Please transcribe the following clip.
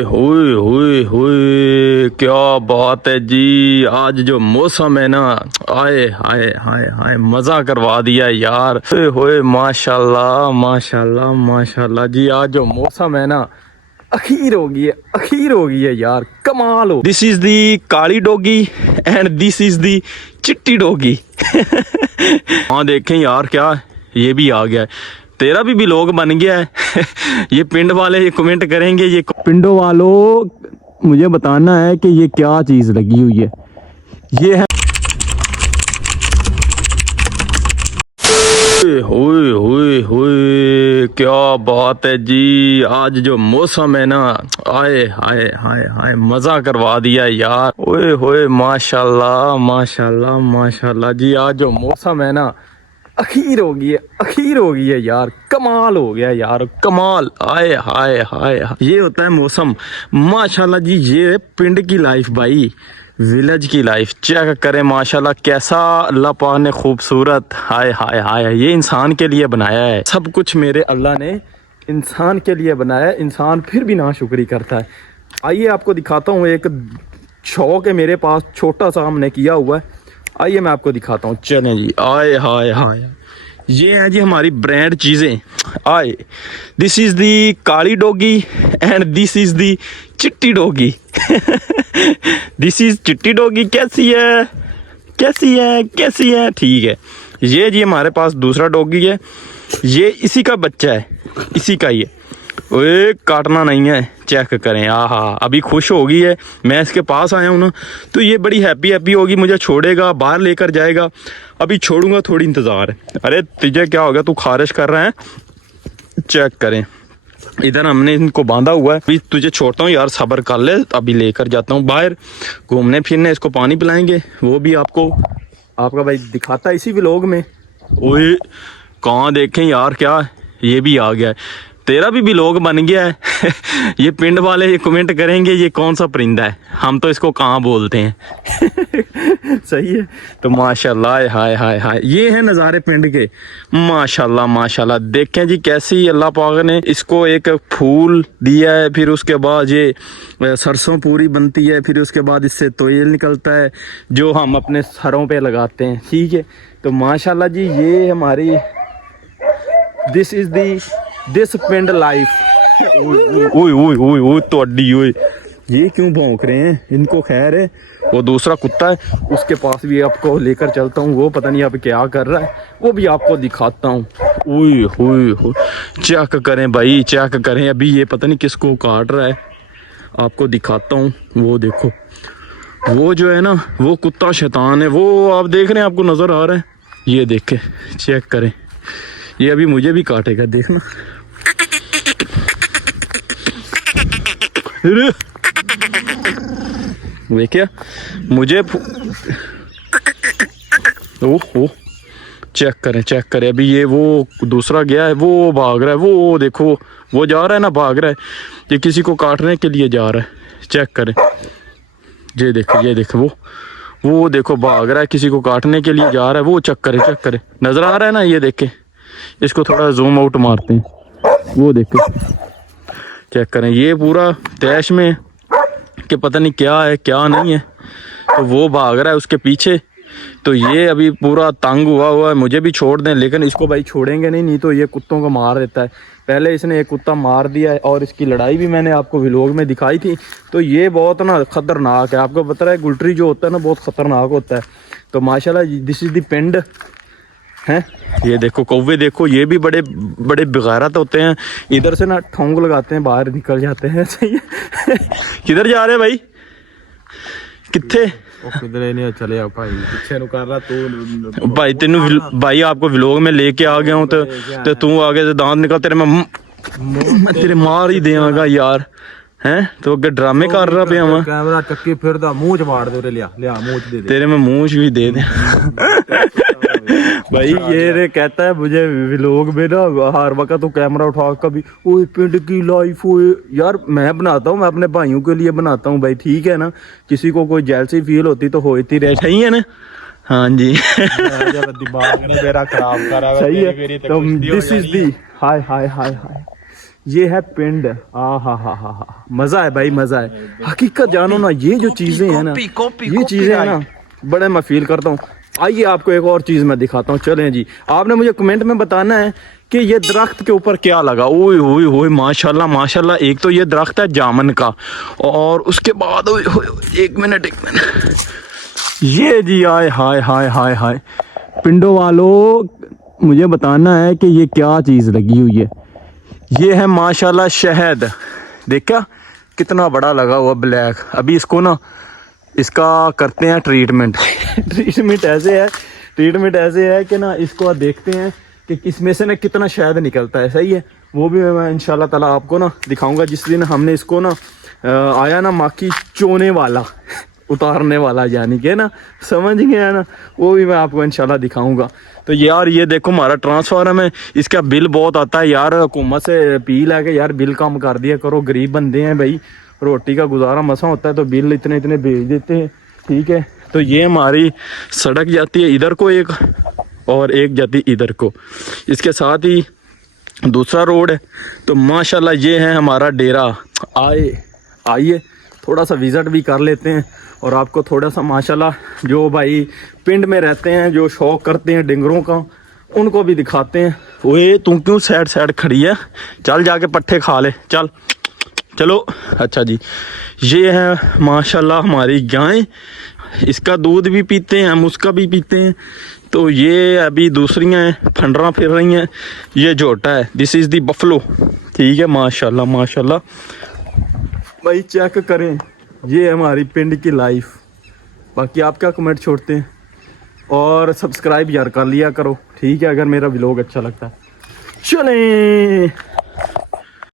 हुए हुए हुए क्या बात है जी। आज जो मौसम है ना, आए हाय हाय हाय मजा करवा दिया यार। हुए हुए माशाल्लाह माशाल्लाह माशाल्लाह जी। आज जो मौसम है ना, अखीर हो गई है यार, कमाल हो। This is the Kali doggy and this is the चिट्टी डोगी। हाँ देखें यार, क्या ये भी आ गया है। तेरा भी व्लॉग बन गया है। ये पिंड वाले ये कमेंट करेंगे, ये पिंडों वालों मुझे बताना है कि ये क्या चीज लगी हुई है। ये है हुए हुए हुए क्या बात है जी। आज जो मौसम है ना, आए हाय हाय हाय मजा करवा दिया यार। ओए होए माशाल्लाह माशाल्लाह माशाल्लाह जी। आज जो मौसम है ना, अखीर हो गई है यार, कमाल हो गया यार, कमाल। आए हाय हाय हाय। ये होता है मौसम माशाल्लाह जी। ये पिंड की लाइफ भाई, विलेज की लाइफ चेक करें माशाल्लाह, कैसा अल्लाह पाक ने खूबसूरत, हाय हाय हाय। ये इंसान के लिए बनाया है सब कुछ, मेरे अल्लाह ने इंसान के लिए बनाया है। इंसान फिर भी नाशुक्री करता है। आइए आपको दिखाता हूँ, एक शौक है मेरे पास, छोटा सा हमने किया हुआ है। आइए मैं आपको दिखाता हूँ, चलें जी। आए हाय हाय, ये है जी हमारी ब्रांड चीज़ें। आए, this is the Kali doggy and this is the चिट्टी डोगी। दिस इज़ चिट्टी डोगी। कैसी है कैसी है कैसी है? ठीक है। ये जी हमारे पास दूसरा डोगी है, ये इसी का बच्चा है, इसी का ही है। ओए काटना नहीं है, चेक करें। आहा, अभी खुश हो गई है। मैं इसके पास आया हूँ ना, तो ये बड़ी हैप्पी होगी, मुझे छोड़ेगा, बाहर लेकर जाएगा। अभी छोड़ूंगा, थोड़ी इंतज़ार है। अरे तुझे क्या हो गया, तू खारिश कर रहा है? चेक करें, इधर हमने इनको बांधा हुआ है। अभी तुझे छोड़ता हूँ यार, सब्र कर ले। अभी लेकर जाता हूँ बाहर घूमने फिरने, इसको पानी पिलाएंगे, वो भी आपको आपका भाई दिखाता है इसी व्लॉग में। ओए कहाँ देखें यार, क्या ये भी आ गया है। तेरा भी व्लॉग बन गया है। ये पिंड वाले ये कमेंट करेंगे, ये कौन सा परिंदा है, हम तो इसको कहाँ बोलते हैं। सही है। तो माशाल्लाह हाय हाय हाय, ये है नज़ारे पिंड के। माशाल्लाह माशाल्लाह, देखें जी कैसी अल्लाह पाक ने इसको एक फूल दिया है, फिर उसके बाद ये सरसों पूरी बनती है, फिर उसके बाद इससे तेल निकलता है जो हम अपने सरों पे लगाते हैं। ठीक है। तो माशाल्लाह जी, ये हमारी दिस इज दी दिस पिंड लाइफ। ओए ओए ओए ओए तोड़ी ओए, ये क्यों भौंक रहे हैं? इनको खैर है। वो दूसरा कुत्ता है, उसके पास भी आपको लेकर चलता हूँ, वो पता नहीं अब क्या कर रहा है, वो भी आपको दिखाता हूँ। ओए होए हो, चेक करें भाई, चेक करें। अभी ये पता नहीं किसको काट रहा है, आपको दिखाता हूँ। वो देखो, वो जो है ना, वो कुत्ता शैतान है, वो आप देख रहे हैं, आपको नजर आ रहा है? ये देखे, चेक करें, ये अभी मुझे भी काटेगा, देखना। देखिए मुझे ओह, चेक करें चेक करें। अभी ये वो दूसरा गया है, वो भाग रहा है, वो देखो, वो जा रहा है ना, भाग रहा है, ये किसी को काटने के लिए जा रहा है। चेक करें, ये देखो वो देखो भाग रहा है, किसी को काटने के लिए जा रहा है वो। चेक करें, नजर आ रहा है ना? ये देखें, इसको थोड़ा जूम आउट मारते हैं, वो देखें, चेक करें। ये पूरा तैश में कि पता नहीं क्या है क्या नहीं है, तो वो भाग रहा है उसके पीछे। तो ये अभी पूरा तंग हुआ है, मुझे भी छोड़ दें, लेकिन इसको भाई छोड़ेंगे नहीं तो ये कुत्तों को मार देता है। पहले इसने एक कुत्ता मार दिया है, और इसकी लड़ाई भी मैंने आपको व्लॉग में दिखाई थी। तो ये बहुत ना खतरनाक है, आपको पता है गुलटरी जो होता है ना, बहुत खतरनाक होता है। तो माशाल्लाह दिस इज द पिंड हैं। ये देखो कौवे, देखो ये भी बड़े बड़े बेगैरत होते हैं, इधर से ना ठोंग लगाते हैं, बाहर निकल जाते हैं। सही है। किधर जा रहे हैं भाई, किथे चले भाई, पीछे कर रहा तू भाई? तेनू भाई आपको व्लॉग में लेके आ गया हूँ, तो तू आगे से दांत निकल, तेरे मैं तेरे मार ही देगा यार। हैं तो अगे ड्रामे कर रहा पे मैं, कैमरा चक्की फिर दा मुंह च मार दे, लिया मुंह दे तेरे में मुंह भी दे दे। भाई ये रे कहता है मुझे व्लॉग में ना हर वक्त तो कैमरा उठा, कभी ओए पिंड की लाइफ, ओए यार मैं बनाता हूँ, मैं अपने भाइयों के लिए बनाता हूँ भाई, ठीक है ना? किसी को कोई जेलसी फील होती तो होती रह, सही है ना? हाँ जी। दिमाग मेरा खराब कर रहा है। सही है। तो दिस इज दी हाय हाय हाय हाय, ये है पिंड। हा, मजा है भाई, मजा है। हकीकत जानो ना, ये जो चीजें हैं ना, ये चीजें हैं ना, बड़े मैं फील करता हूँ। आइए आपको एक और चीज मैं दिखाता हूँ। चलें जी, आपने मुझे कमेंट में बताना है कि ये दरख्त के ऊपर क्या लगा। ओए ओए ओए, माशाल्लाह माशाल्लाह। एक तो ये दरख्त है जामन का, और उसके बाद ओए ओए, एक मिनट, ये जी, आए हाय हाय हाय हाय। पिंडों वालों, मुझे बताना है कि ये क्या चीज़ लगी हुई है। ये है माशाल्लाह शहद। देखा कितना बड़ा लगा हुआ ब्लैक। अभी इसको ना, इसका करते हैं ट्रीटमेंट। ट्रीटमेंट ऐसे है कि ना, इसको देखते हैं कि इसमें से ना कितना शहद निकलता है। सही है, वो भी मैं इंशाल्लाह ताला आपको ना दिखाऊंगा। जिस दिन हमने इसको ना आया ना माकी चोने वाला, उतारने वाला, यानी कि ना, समझ गया ना, वो भी मैं आपको इंशाल्लाह दिखाऊंगा। तो यार ये देखो हमारा ट्रांसफार्मर है, इसका बिल बहुत आता है यार। हुकूमत से अपील है कि यार बिल कम कर दिया करो, गरीब बंदे हैं भाई, रोटी का गुजारा मसा होता है, तो बिल इतने इतने भेज देते हैं। ठीक है, तो ये हमारी सड़क जाती है इधर को एक, और एक जाती इधर को, इसके साथ ही दूसरा रोड है। तो माशाल्लाह ये है हमारा डेरा। आइए थोड़ा सा विज़िट भी कर लेते हैं, और आपको थोड़ा सा माशाल्लाह जो भाई पिंड में रहते हैं, जो शौक करते हैं डिंगरों का, उनको भी दिखाते हैं। ओए तू क्यों साइड खड़ी है, चल जाके पट्ठे खा ले, चलो। अच्छा जी, ये है माशाल्लाह हमारी गाय। इसका दूध भी पीते हैं हम, उसका भी पीते हैं। तो ये अभी दूसरियाँ हैं, फंडरा फिर रही हैं। ये जोटा है, दिस इज़ दी बफलो। ठीक है, माशाल्लाह माशाल्लाह भाई, चेक करें, ये हमारी पिंड की लाइफ। बाकी आप क्या कमेंट छोड़ते हैं, और सब्सक्राइब यार कर लिया करो, ठीक है, अगर मेरा व्लॉग अच्छा लगता है। चलें।